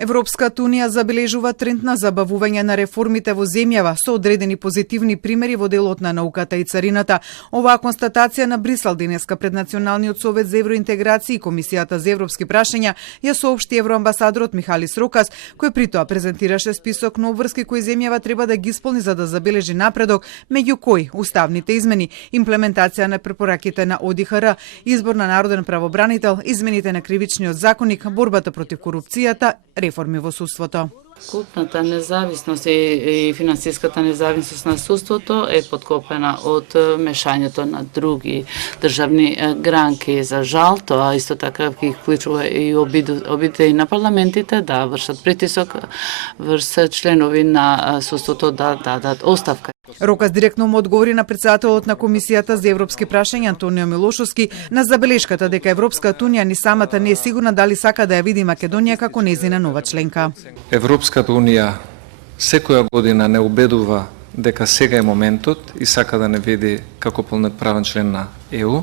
Европската унија забележува тренд на забавување на реформите во земјава со одредени позитивни примери во делот на науката и царината. Оваа констатација на Брисел денеска пред Националниот совет за евроинтеграција и Комисијата за европски прашања ја соопшти евроамбасадорот Михалис Рокас, кој при тоа презентираше список на обврски кои земјава треба да ги исполни за да забележи напредок, меѓу кои уставните измени, имплементација на препораките на ОДИХР, избор на народен правобранител, измените на кривичниот законник, борбата против корупцијата, реформи во судството. Култната независност и финансиската независност на судството е подкопена од мешањето на други државни гранки. За жал, тоа исто така ги вклучува и обидите и на парламентите да вршат притисок врз членови на судството да дадат оставка. Рокас директно му одговори на претседателот на Комисијата за европски прашања Антонио Милошовски на забелешката дека Европската унија ни самата не е сигурна дали сака да ја види Македонија како нејзина нова членка. Европската унија секоја година не убедува дека сега е моментот и сака да не види како полноправен член на ЕУ.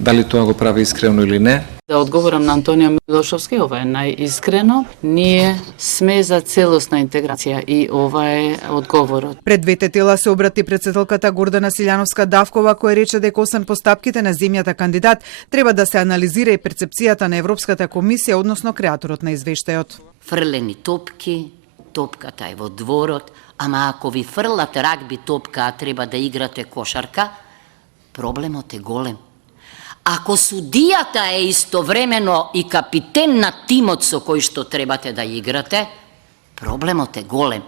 Дали тоа го прави искрено или не? Да одговорам на Антонио Милошовски, ова е најискрено. Ние сме за целосна интеграција и ова е одговорот. Пред двете тела се обрати претседателката Гордана Силјановска-Давкова, која рече дека освен постапките на земјата кандидат, треба да се анализира и перцепцијата на Европската комисија, односно креаторот на извештајот. Фрлени топки, топката е во дворот, ама ако ви фрлат рагби топка, а треба да играте кошарка, проблемот е голем. Ако судијата е истовремено и капитен на тимот со кој што требате да играте, проблемот е голем.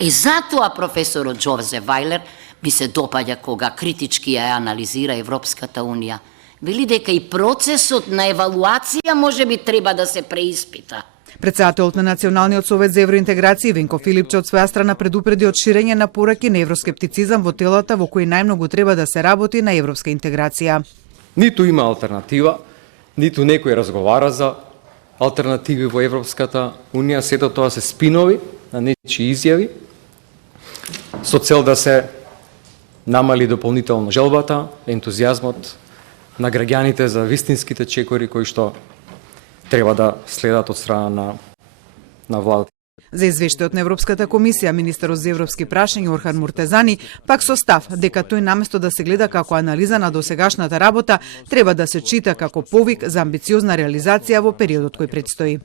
Затоа професорот Джозеф Вајлер ми се допаѓа кога критички ја анализира Европската унија. Вели дека и процесот на евалуација можеби треба да се преиспита. Претседателот на Националниот совет за евроинтеграција Венко Филипче од своја страна предупреди од ширење на пораки на евроскептицизам во телата во кои најмногу треба да се работи на европска интеграција. Ниту има алтернатива, ниту некој разговара за алтернативи во Европската унија, сето тоа се спинови на нечии изјави со цел да се намали дополнително желбата, ентузијазмот на граѓаните за вистинските чекори кои што треба да следат од страна на владата. За извештајот на Европската комисија, министерот за европски прашања Орхан Муртезани пак со став дека тој наместо да се гледа како анализа на досегашната работа, треба да се чита како повик за амбициозна реализација во периодот кој предстои.